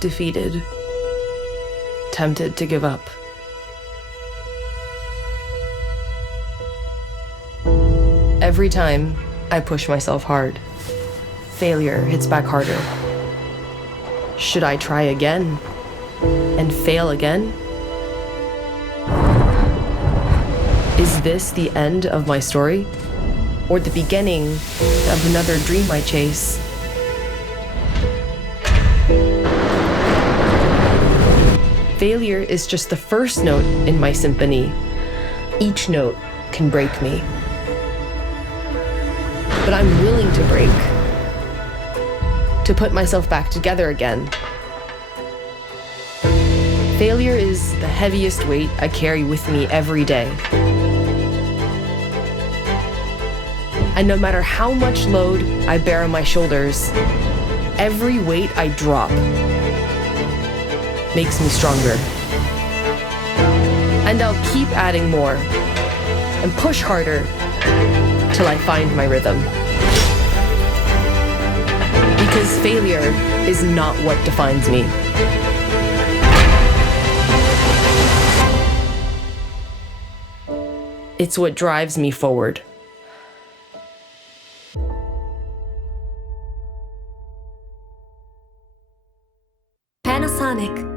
defeated, tempted to give up. Every time I push myself hard, failure hits back harder. Should I try again and fail again? Is this the end of my story, or the beginning of another dream I chase? Failure is just the first note in my symphony. Each note can break me. But I'm willing to break, to put myself back together again. Failure is the heaviest weight I carry with me every day. And no matter how much load I bear on my shoulders, every weight I drop makes me stronger. And I'll keep adding more and push harder till I find my rhythm. Because failure is not what defines me. It's what drives me forward. Panasonic.